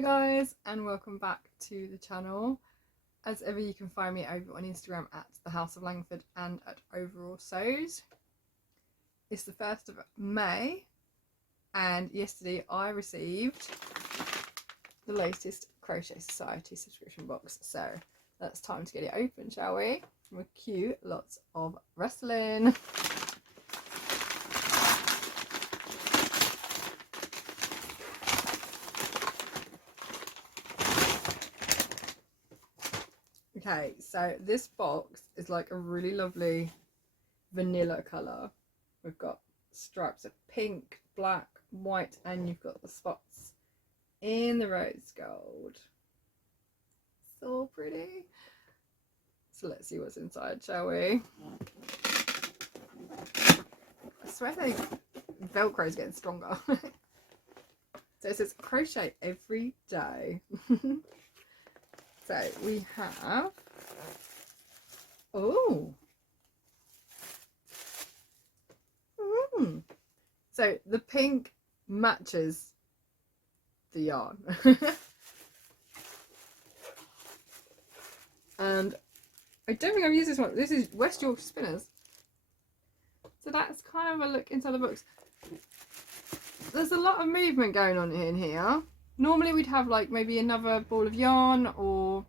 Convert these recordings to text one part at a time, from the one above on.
Hi guys, and welcome back to the channel. As ever, you can find me over on Instagram at the House of Langford and at Overall Sews. It's the 1st of May and yesterday I received the latest Crochet Society subscription box, so that's time to get it open, shall we? We'll cue lots of rustling. Okay, so this box is like a really lovely vanilla colour. We've got stripes of pink, black, white, and you've got the spots in the rose gold. So pretty. So let's see what's inside, shall we? I swear the Velcro is getting stronger. So it says crochet every day. So we have, so the pink matches the yarn. And I don't think I've used this one. This is West Yorkshire Spinners. So that's kind of a look inside the box. There's a lot of movement going on in here. Normally we'd have like maybe another ball of yarn or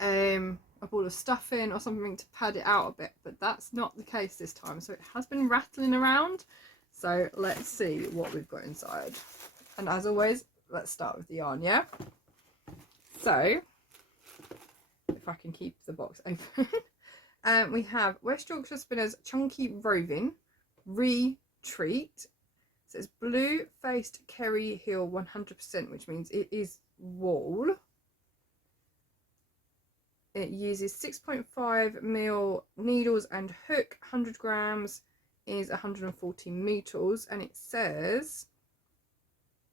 a ball of stuffing or something to pad it out a bit, but that's not the case this time. So it has been rattling around. So let's see what we've got inside. And as always, let's start with the yarn, yeah? So if I can keep the box open. We have West Yorkshire Spinners Chunky Roving Retreat. So it's blue faced Kerry Hill 100%, which means it is wool. It uses 6.5mm needles and hook. 100 grams is 140 meters, and it says,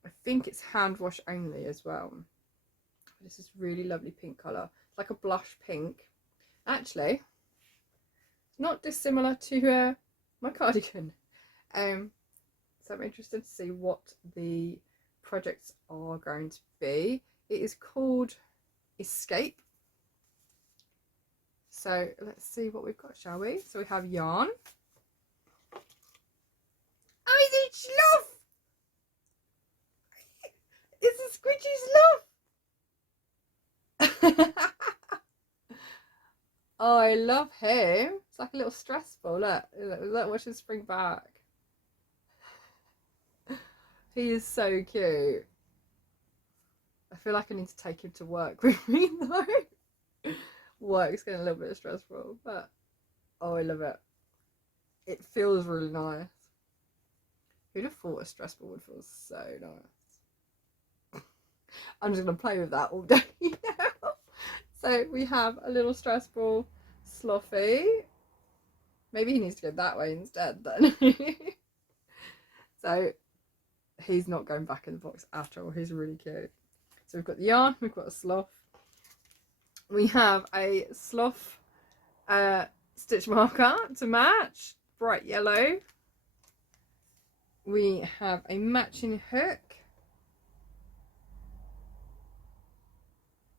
I think it's hand wash only as well. This is really lovely pink colour, like a blush pink. Actually, not dissimilar to my cardigan. So I'm interested to see what the projects are going to be. It is called Escape. So let's see what we've got, shall we? So we have yarn. Oh, is it sloth? It's a squidgy sloth. Oh, I love him. It's like a little stress ball. Look, watch him spring back. He is so cute. I feel like I need to take him to work with me though. Work's getting a little bit stressful, but oh, I love it. It feels really nice. Who'd have thought a stress ball would feel so nice? I'm just going to play with that all day now. So we have a little stress ball, Slothy. Maybe he needs to go that way instead then. So he's not going back in the box at all. He's really cute. So we've got the yarn, we've got a sloth. We have a sloth stitch marker to match, bright yellow. We have a matching hook,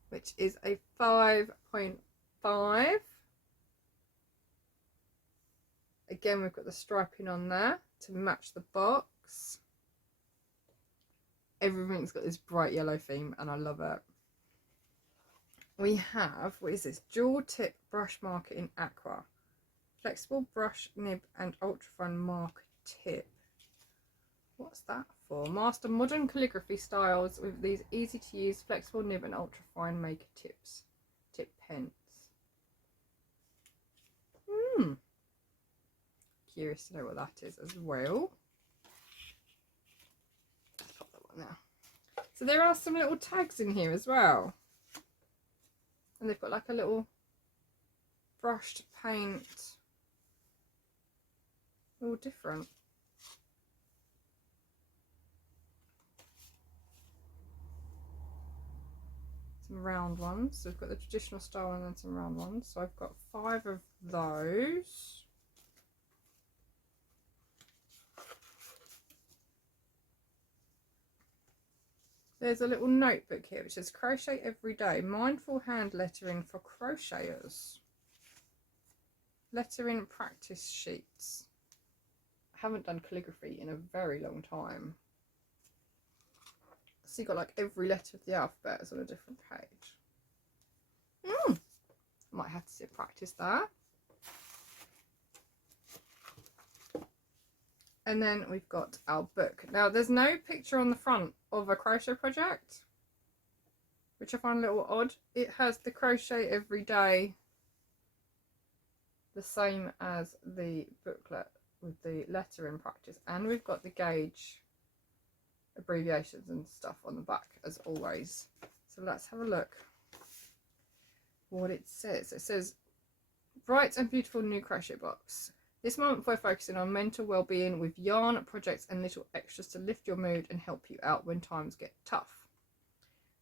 which is a 5.5. Again, we've got the striping on there to match the box. Everything's got this bright yellow theme and I love it. We have, what is this? Dual tip brush marker in aqua. Flexible brush nib and ultrafine marker tip. What's that for? Master modern calligraphy styles with these easy to use flexible nib and ultrafine maker tips. Tip pens. Curious to know what that is as well. Let's pop that one now. So there are some little tags in here as well. And they've got like a little brushed paint. All different. Some round ones. So we've got the traditional style and then some round ones. So I've got 5 of those. There's a little notebook here which says crochet every day, mindful hand lettering for crocheters. Lettering practice sheets. I haven't done calligraphy in a very long time. So you got like every letter of the alphabet is on a different page. Might have to practice that. And then we've got our book. Now there's no picture on the front of a crochet project, which I find a little odd. It has the crochet every day, the same as the booklet with the lettering practice, and we've got the gauge abbreviations and stuff on the back as always. So let's have a look what it says. It says bright and beautiful new crochet box. This month we're focusing on mental well-being with yarn, projects and little extras to lift your mood and help you out when times get tough.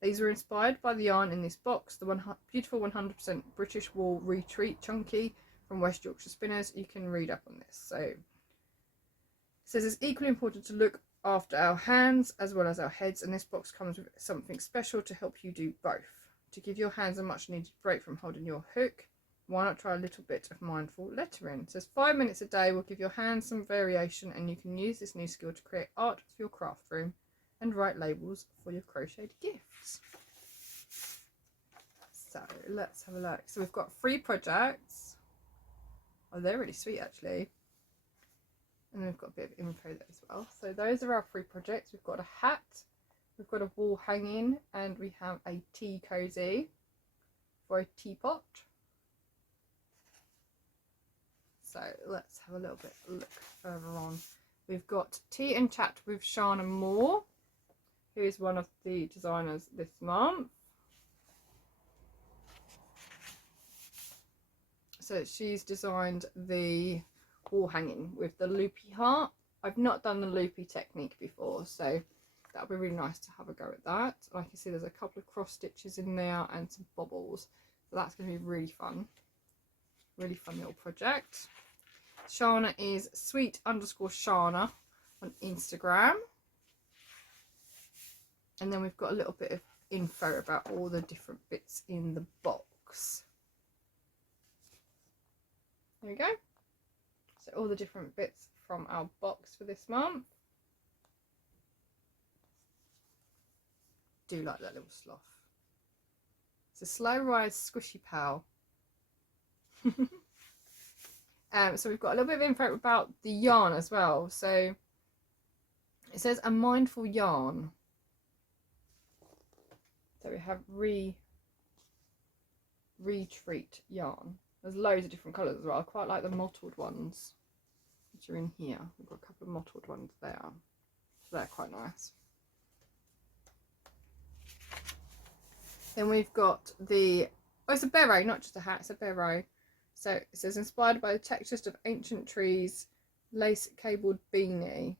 These were inspired by the yarn in this box, the beautiful 100% British wool retreat chunky from West Yorkshire Spinners. You can read up on this. So it says it's equally important to look after our hands as well as our heads, and this box comes with something special to help you do both. To give your hands a much needed break from holding your hook, why not try a little bit of mindful lettering? It says 5 minutes a day will give your hands some variation, and you can use this new skill to create art for your craft room and write labels for your crocheted gifts. So let's have a look. So we've got 3 projects. Oh, they're really sweet actually. And then we've got a bit of info there as well. So those are our 3 projects. We've got a hat, we've got a wall hanging, and we have a tea cozy for a teapot. So let's have a little bit look further on. We've got Tea and Chat with Shana Moore, who is one of the designers this month. So she's designed the wall hanging with the loopy heart. I've not done the loopy technique before, so that would be really nice to have a go at that. Like you see, there's a couple of cross stitches in there and some bobbles, so that's going to be really fun. Really fun little project. Shana is sweet_Shana on Instagram. And then we've got a little bit of info about all the different bits in the box. There we go. So all the different bits from our box for this month. Do like that little sloth. It's a slow rise squishy pal. So we've got a little bit of info about the yarn as well. So it says a mindful yarn. So we have retreat yarn. There's loads of different colours as well. I quite like the mottled ones, which are in here. We've got a couple of mottled ones there, so they're quite nice. Then we've got the, oh, it's a beret, not just a hat, it's a beret. So it says inspired by the textures of ancient trees, lace cabled beanie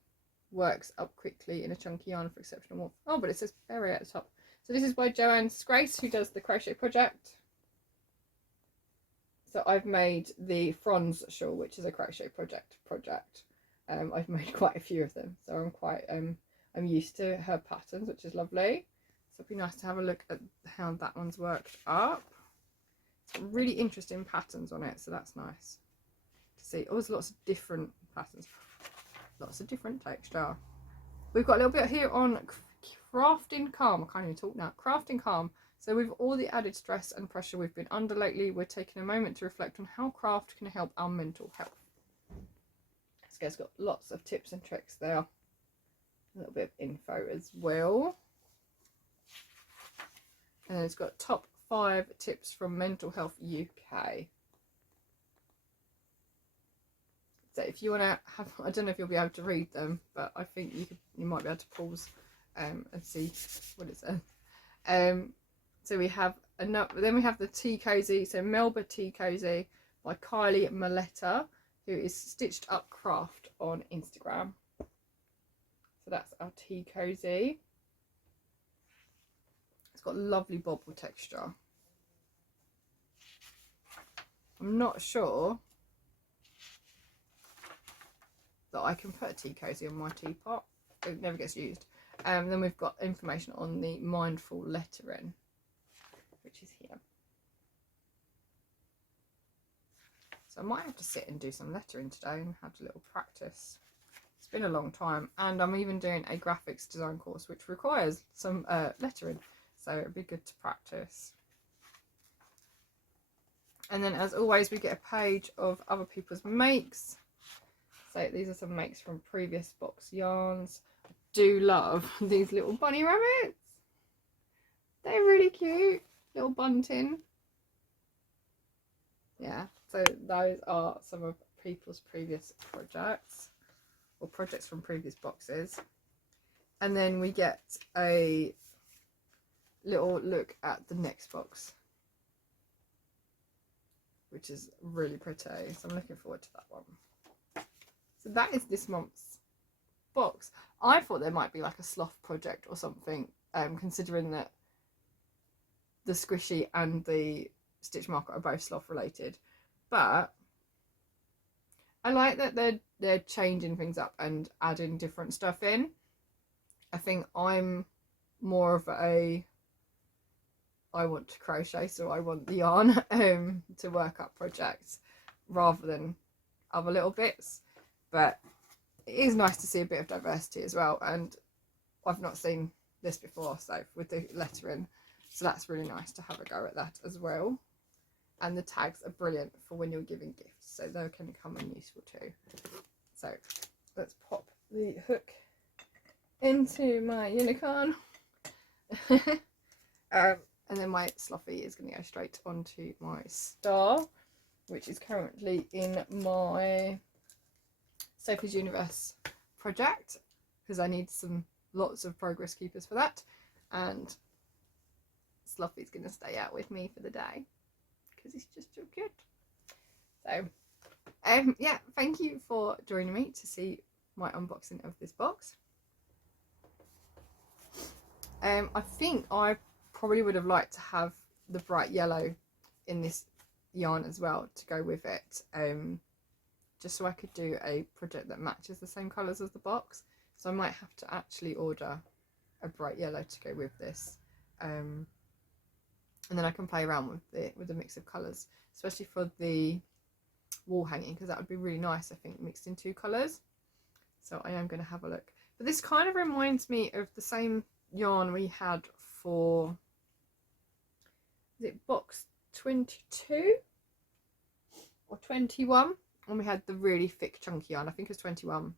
works up quickly in a chunky yarn for exceptional warmth. Oh, but it says beret at the top. So this is by Joanne Grace, who does the crochet project. So I've made the Fronds Shawl, which is a crochet project. I've made quite a few of them, so I'm quite I'm used to her patterns, which is lovely. So it'd be nice to have a look at how that one's worked up. It's got really interesting patterns on it, so that's nice to see. Oh, there's lots of different patterns, lots of different texture. We've got a little bit here on Crafting Calm. I can't even talk now. Crafting Calm. So with all the added stress and pressure we've been under lately, we're taking a moment to reflect on how craft can help our mental health. So it's got lots of tips and tricks there. A little bit of info as well. And then it's got top 5 tips from Mental Health UK. So if you want to have, I don't know if you'll be able to read them, but I think you might be able to pause and see what it says. So we have another, then we have the Tea Cozy, so Melba Tea Cozy by Kylie Maletta, who is Stitched Up Craft on Instagram. So that's our Tea Cozy. It's got lovely bobble texture. I'm not sure that I can put a tea cozy on my teapot. It never gets used. Then we've got information on the mindful lettering, which is here. So I might have to sit and do some lettering today and have a little practice. It's been a long time, and I'm even doing a graphics design course which requires some lettering, so it'd be good to practice. And then as always we get a page of other people's makes. So these are some makes from previous box yarns. I do love these little bunny rabbits. They're really cute, little bunting. Yeah, so those are some of people's previous projects, or projects from previous boxes. And then we get a little look at the next box, which is really pretty, so I'm looking forward to that one. So that is this month's box. I thought there might be like a sloth project or something, considering that the squishy and the stitch marker are both sloth related, but I like that they're changing things up and adding different stuff in. I think I'm more of a I want to crochet, so I want the yarn to work up projects rather than other little bits, but it is nice to see a bit of diversity as well, and I've not seen this before, so with the lettering, so that's really nice to have a go at that as well. And the tags are brilliant for when you're giving gifts, so they can come in useful too. So let's pop the hook into my unicorn. And then my slothy is going to go straight onto my star, which is currently in my Sophie's Universe project, because I need lots of progress keepers for that, and Slothy's going to stay out with me for the day because he's just so cute. So yeah, thank you for joining me to see my unboxing of this box. I think I probably would have liked to have the bright yellow in this yarn as well to go with it, just so I could do a project that matches the same colours as the box. So I might have to actually order a bright yellow to go with this, and then I can play around with the mix of colours, especially for the wall hanging, because that would be really nice, I think, mixed in two colours. So I am going to have a look. But this kind of reminds me of the same yarn we had for, is it box 22 or 21, when we had the really thick chunky yarn. I think it was 21,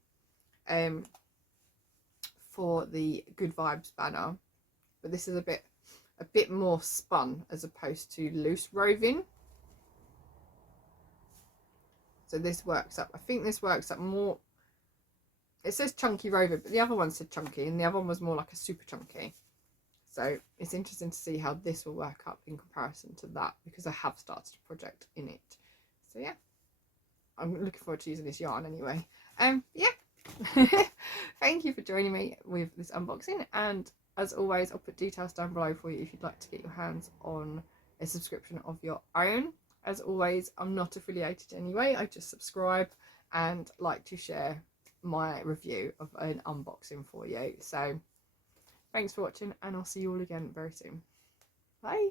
for the Good Vibes banner, but this is a bit more spun as opposed to loose roving. So this works up, I think this works up more, it says chunky roving, but the other one said chunky, and the other one was more like a super chunky. So it's interesting to see how this will work up in comparison to that, because I have started a project in it. So yeah, I'm looking forward to using this yarn anyway. Yeah. Thank you for joining me with this unboxing, and as always, I'll put details down below for you if you'd like to get your hands on a subscription of your own. As always, I'm not affiliated anyway, I just subscribe and like to share my review of an unboxing for you. So thanks for watching, and I'll see you all again very soon. Bye.